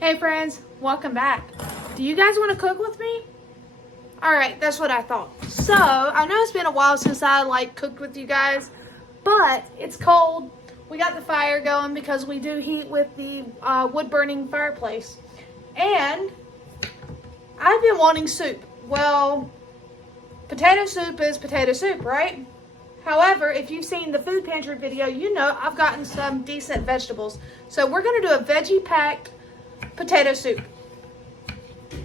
Hey friends, welcome back. Do you guys want to cook with me? Alright, that's what I thought. So, I know it's been a while since I cooked with you guys, but it's cold. We got the fire going because we do heat with the wood burning fireplace. And I've been wanting soup. Well, potato soup is potato soup, right? However, if you've seen the food pantry video, you know I've gotten some decent vegetables. So we're going to do a veggie packed potato soup.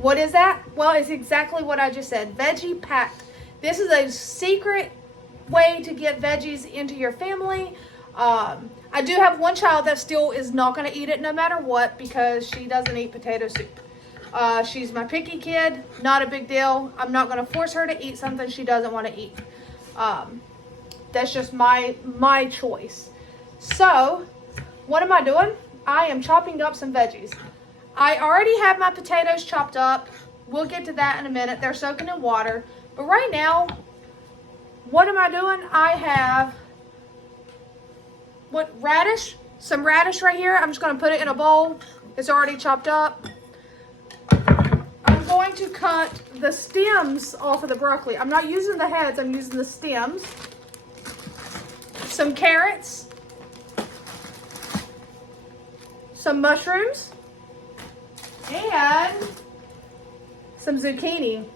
What is that? Well, it's exactly what I just said. Veggie packed. This is a secret way to get veggies into your family. I do have one child that still is not going to eat it no matter what because she doesn't eat potato soup. She's my picky kid. Not a big deal. I'm not going to force her to eat something she doesn't want to eat. That's just my choice. So, what am I doing? I am chopping up some veggies. I already have my potatoes chopped up. We'll get to that in a minute. They're soaking in water. But right now, what am I doing? I have radish? Some radish right here. I'm just going to put it in a bowl. It's already chopped up. I'm going to cut the stems off of the broccoli. I'm not using the heads. I'm using the stems. Some carrots. Some mushrooms. And some zucchini.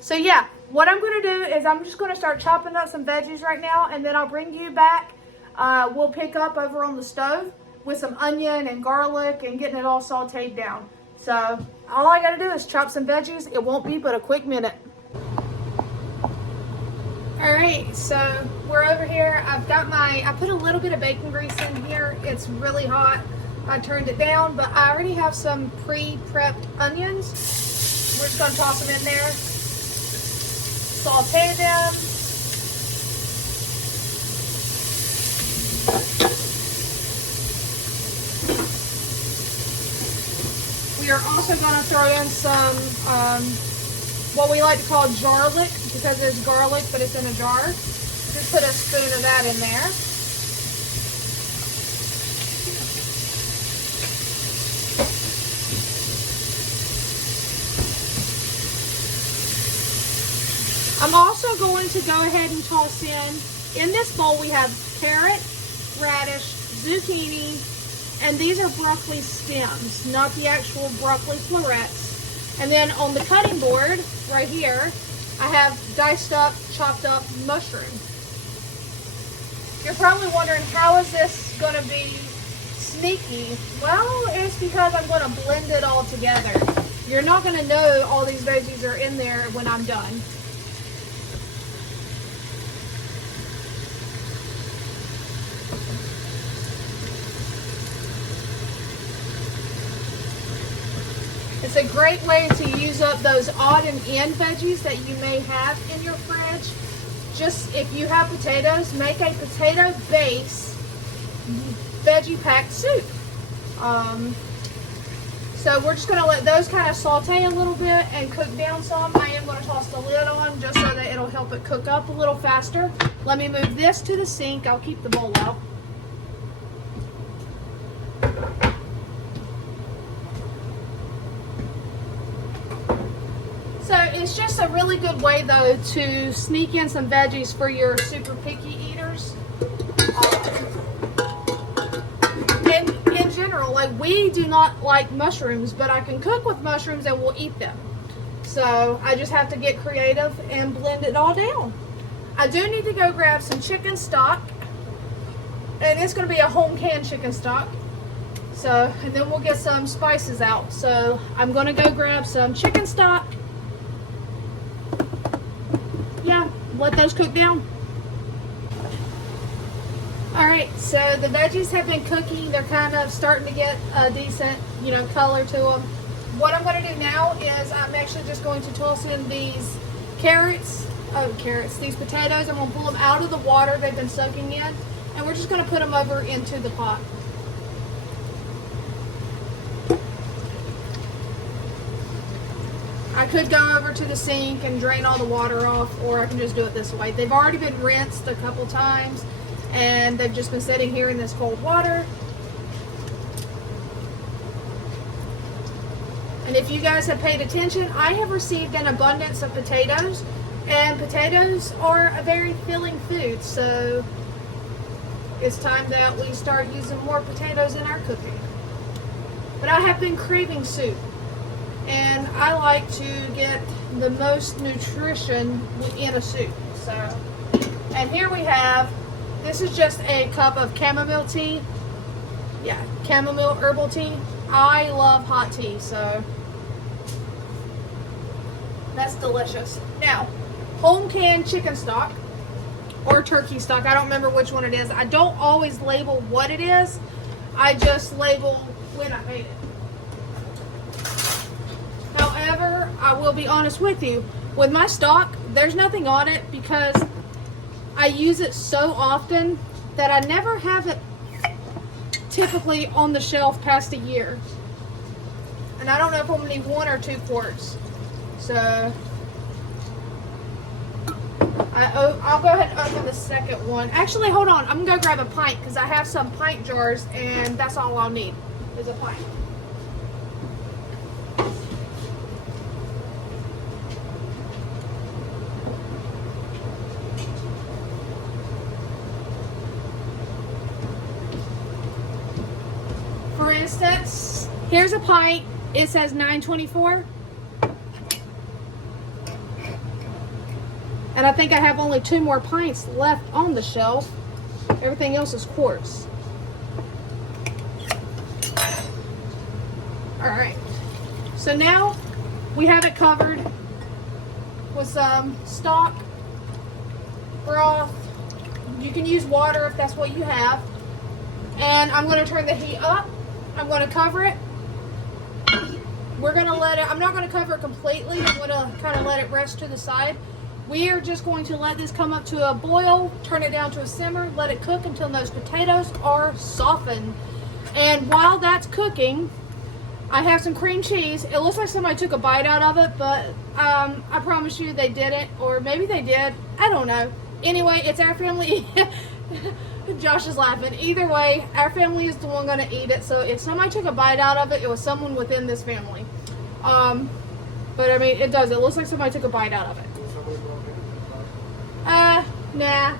So yeah, what I'm going to do is I'm just going to start chopping up some veggies right now, and then I'll bring you back. We'll pick up over on the stove with some onion and garlic and getting it all sauteed down. So all I got to do is chop some veggies. It won't be but a quick minute. All right, so we're over here. I put a little bit of bacon grease in here. It's really hot. I turned it down, but I already have some pre-prepped onions. We're just gonna toss them in there. Saute them. We are also gonna throw in some, what we like to call garlic, because there's garlic, but it's in a jar. Just put a spoon of that in there. I'm also going to go ahead and toss in this bowl we have carrot, radish, zucchini, and these are broccoli stems, not the actual broccoli florets. And then on the cutting board right here, I have diced up, chopped up mushroom. You're probably wondering, how is this going to be sneaky? Well, it's because I'm going to blend it all together. You're not going to know all these veggies are in there when I'm done. It's a great way to use up those odd and end veggies that you may have in your fridge. Just if you have potatoes, make a potato base veggie packed soup. So we're just going to let those kind of saute a little bit and cook down some. I am going to toss the lid on just so that it'll help it cook up a little faster. Let me move this to the sink. I'll keep the bowl out. So it's just a really good way though to sneak in some veggies for your super picky eaters. And in general, we do not like mushrooms, but I can cook with mushrooms and we'll eat them. So I just have to get creative and blend it all down. I do need to go grab some chicken stock, and it's going to be a home canned chicken stock. So, and then we'll get some spices out. So I'm going to go grab some chicken stock. Yeah, let those cook down. Alright, so the veggies have been cooking. They're kind of starting to get a decent, color to them. What I'm going to do now is I'm actually just going to toss in these these potatoes. I'm going to pull them out of the water they've been soaking in, and we're just going to put them over into the pot. I could go over to the sink and drain all the water off, or I can just do it this way. They've already been rinsed a couple times, and they've just been sitting here in this cold water. And if you guys have paid attention, I have received an abundance of potatoes, and potatoes are a very filling food, so it's time that we start using more potatoes in our cooking. But I have been craving soup, and I like to get the most nutrition in a soup. So, and here we have, this is just a cup of chamomile tea. Yeah, chamomile herbal tea. I love hot tea, so that's delicious. Now, home canned chicken stock or turkey stock. I don't remember which one it is. I don't always label what it is. I just label when I made it. However, I will be honest with you. With my stock, there's nothing on it because I use it so often that I never have it typically on the shelf past a year. And I don't know if I'm going to need 1 or 2 quarts. So I'll go ahead and open the second one. Actually, hold on. I'm going to go grab a pint because I have some pint jars, and that's all I'll need is a pint. For instance, here's a pint. It says $9.24. And I think I have only 2 more pints left on the shelf. Everything else is quarts. Alright. So now we have it covered with some stock, broth. You can use water if that's what you have. And I'm going to turn the heat up. I'm going to cover it. We're going to let it, I'm not going to cover it completely. I'm going to kind of let it rest to the side. We are just going to let this come up to a boil, turn it down to a simmer, let it cook until those potatoes are softened. And while that's cooking, I have some cream cheese. It looks like somebody took a bite out of it, but I promise you they didn't, or maybe they did. I don't know. Anyway, it's our family. Josh is laughing. Either way, our family is the one going to eat it. So if somebody took a bite out of it, it was someone within this family. But I mean, it does. It looks like somebody took a bite out of it. Nah.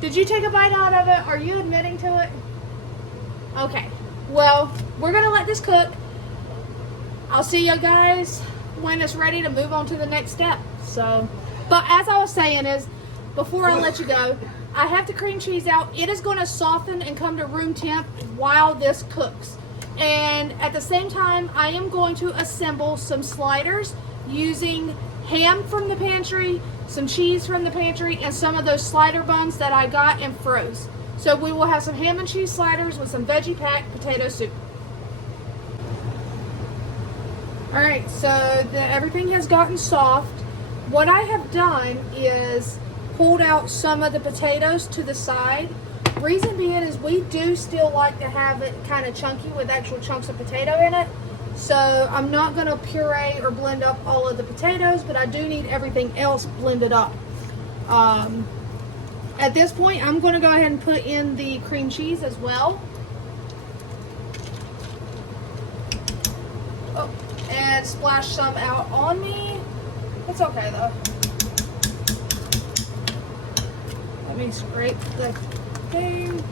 Did you take a bite out of it? Are you admitting to it? Okay. Well, we're going to let this cook. I'll see you guys when it's ready to move on to the next step. So, but as I was saying is, before I let you go, I have the cream cheese out. It is going to soften and come to room temp while this cooks. And at the same time, I am going to assemble some sliders using ham from the pantry, some cheese from the pantry, and some of those slider buns that I got and froze. So we will have some ham and cheese sliders with some veggie packed potato soup. Alright, so everything has gotten soft. What I have done is pulled out some of the potatoes to the side. Reason being is we do still like to have it kind of chunky with actual chunks of potato in it. So I'm not going to puree or blend up all of the potatoes, but I do need everything else blended up. At this point, I'm going to go ahead and put in the cream cheese as well. Oh, and splash some out on me. It's okay though. Let me scrape the thing.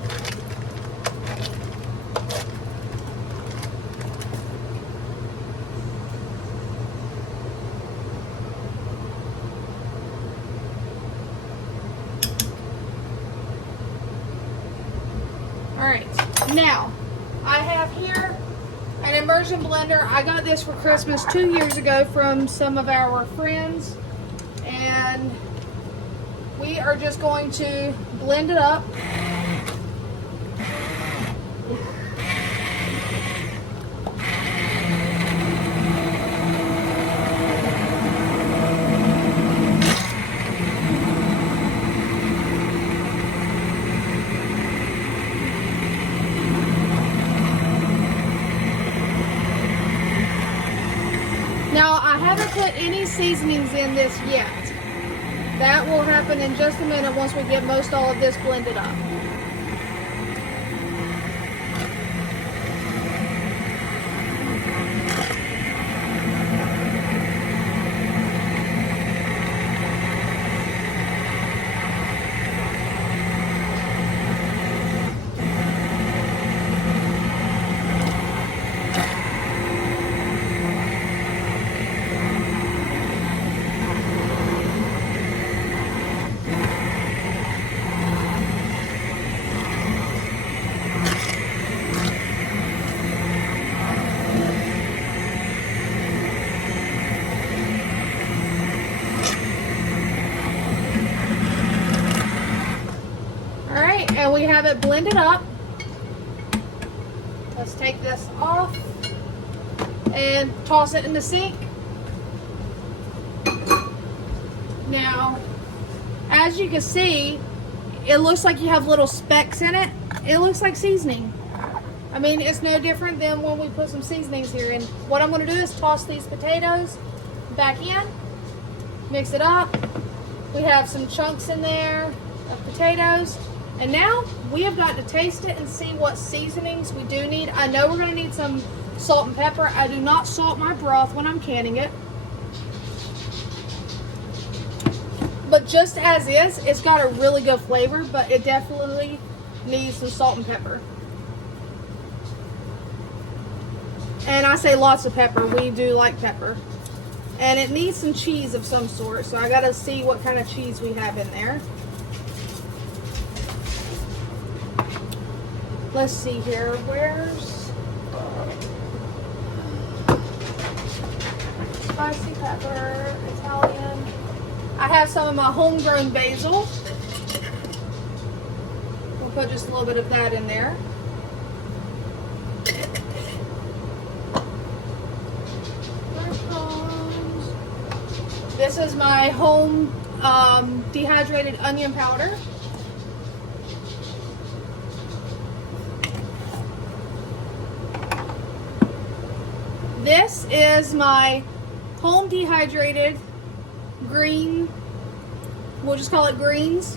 Alright, now I have here an immersion blender. I got this for Christmas 2 years ago from some of our friends, and we are just going to blend it up. Now, I haven't put any seasonings in this yet. That will happen in just a minute once we get most all of this blended up. have it blended up. Let's take this off and toss it in the sink. Now, as you can see, it looks like you have little specks in it. It looks like seasoning. I mean, it's no different than when we put some seasonings here. And what I'm going to do is toss these potatoes back in, mix it up. We have some chunks in there of potatoes. And now we have got to taste it and see what seasonings we do need. I know we're going to need some salt and pepper. I do not salt my broth when I'm canning it. But just as is, it's got a really good flavor, but it definitely needs some salt and pepper. And I say lots of pepper. We do like pepper. And it needs some cheese of some sort, so I gotta see what kind of cheese we have in there. Let's see here. Where's spicy pepper, Italian. I have some of my homegrown basil. We'll put just a little bit of that in there. This is my home dehydrated onion powder. This is my home dehydrated green, we'll just call it greens.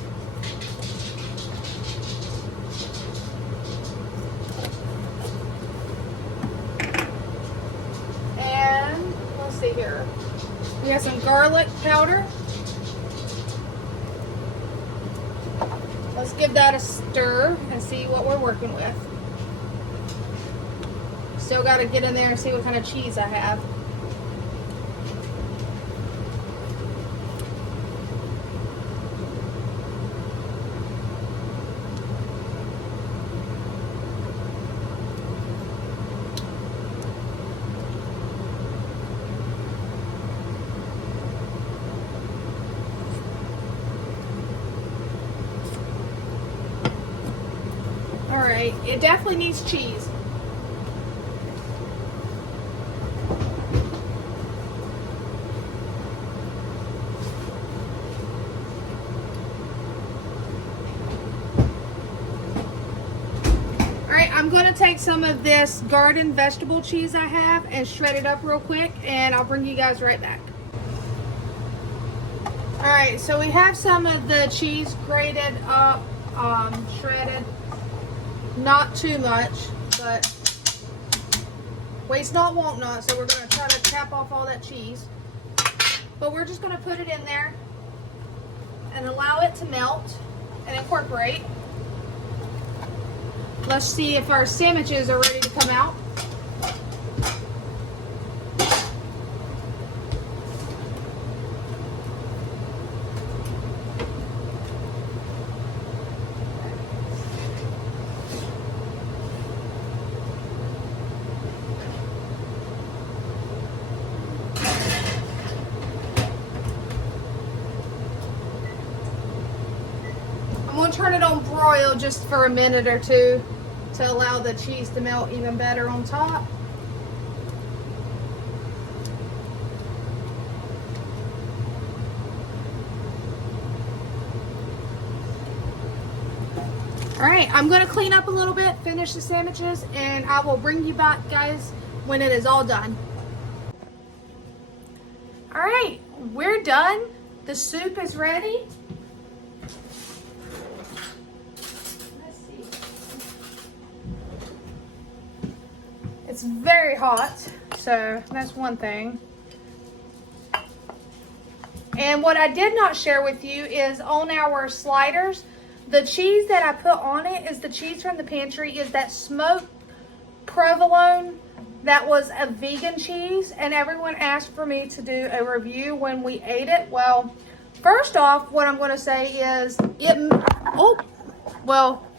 And let's see here. We have some garlic powder. Let's give that a stir and see what we're working with. Still got to get in there and see what kind of cheese I have. Alright, it definitely needs cheese. Alright, I'm going to take some of this garden vegetable cheese I have and shred it up real quick, and I'll bring you guys right back. Alright, so we have some of the cheese grated up, shredded. Not too much, but waste not, want not. So we're going to try to tap off all that cheese. But we're just going to put it in there and allow it to melt and incorporate. Let's see if our sandwiches are ready to come out. I'm going to turn it on broil just for a minute or two to allow the cheese to melt even better on top. Alright, I'm going to clean up a little bit, finish the sandwiches, and I will bring you back, guys, when it is all done. Alright, we're done. The soup is ready. It's very hot, so that's one thing. And what I did not share with you is on our sliders, the cheese that I put on it is the cheese from the pantry, is that smoked provolone that was a vegan cheese, and everyone asked for me to do a review when we ate it. Well, first off, what I'm going to say is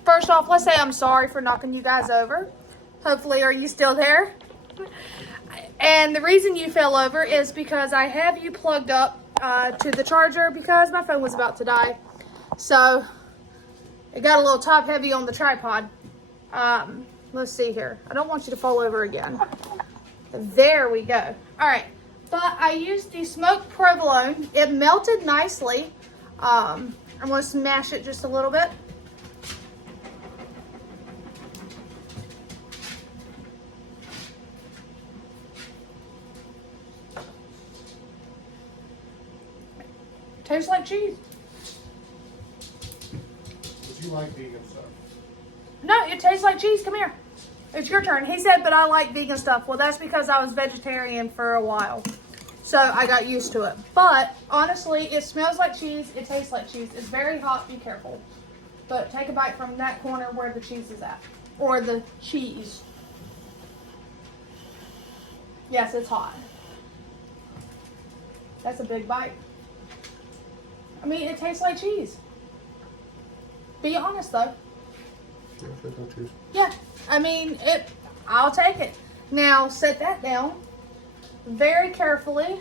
first off, let's say I'm sorry for knocking you guys over. Hopefully, are you still there? And the reason you fell over is because I have you plugged up to the charger because my phone was about to die. So It got a little top heavy on the tripod. Let's see here. I don't want you to fall over again. There we go. All right. But I used the smoked provolone. It melted nicely. I'm going to smash it just a little bit. Tastes like cheese. Would you like vegan stuff? No, it tastes like cheese. Come here. It's your turn. He said, but I like vegan stuff. Well, that's because I was vegetarian for a while. So I got used to it. But honestly, it smells like cheese. It tastes like cheese. It's very hot. Be careful. But take a bite from that corner where the cheese is at. Or the cheese. Yes, it's hot. That's a big bite. I mean, it tastes like cheese. Be honest, though. Yeah, it tastes like cheese. Yeah, I mean, I'll take it. Now, set that down very carefully.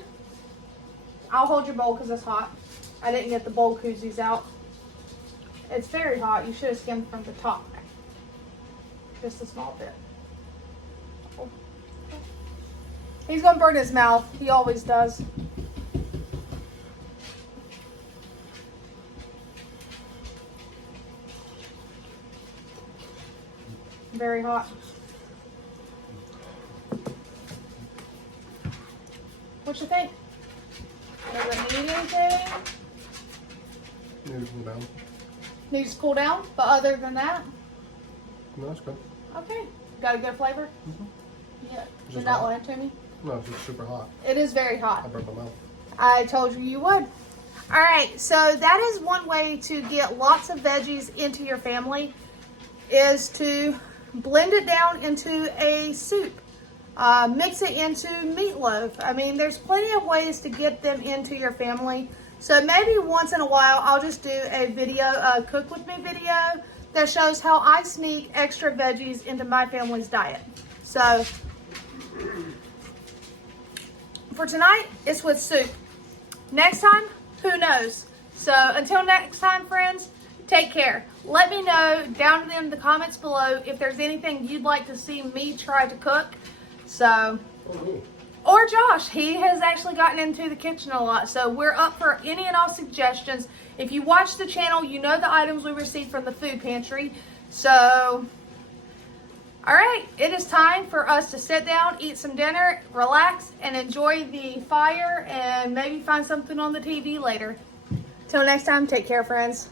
I'll hold your bowl because it's hot. I didn't get the bowl koozies out. It's very hot. You should have skimmed from the top. Just a small bit. Oh. He's going to burn his mouth. He always does. Very hot. What you think? Does it need anything? Needs to cool down. Needs to cool down, but other than that, No, that's good. okay. Got a good flavor? Yeah. Is Did it not hot? lie to me. No, it's just super hot. It is very I hot. burnt my mouth. I told you you would. All right, so that is one way to get lots of veggies into your family, is to blend it down into a soup. Mix it into meatloaf. I mean, there's plenty of ways to get them into your family. So maybe once in a while, I'll just do a video, a cook with me video that shows how I sneak extra veggies into my family's diet. So for tonight, it's with soup. Next time, who knows? So until next time, friends, take care. Let me know down in the comments below if there's anything you'd like to see me try to cook. So, or Josh, he has actually gotten into the kitchen a lot. So we're up for any and all suggestions. If you watch the channel, you know the items we received from the food pantry. So, all right, it is time for us to sit down, eat some dinner, relax, and enjoy the fire, and maybe find something on the TV later. Till next time, take care, friends.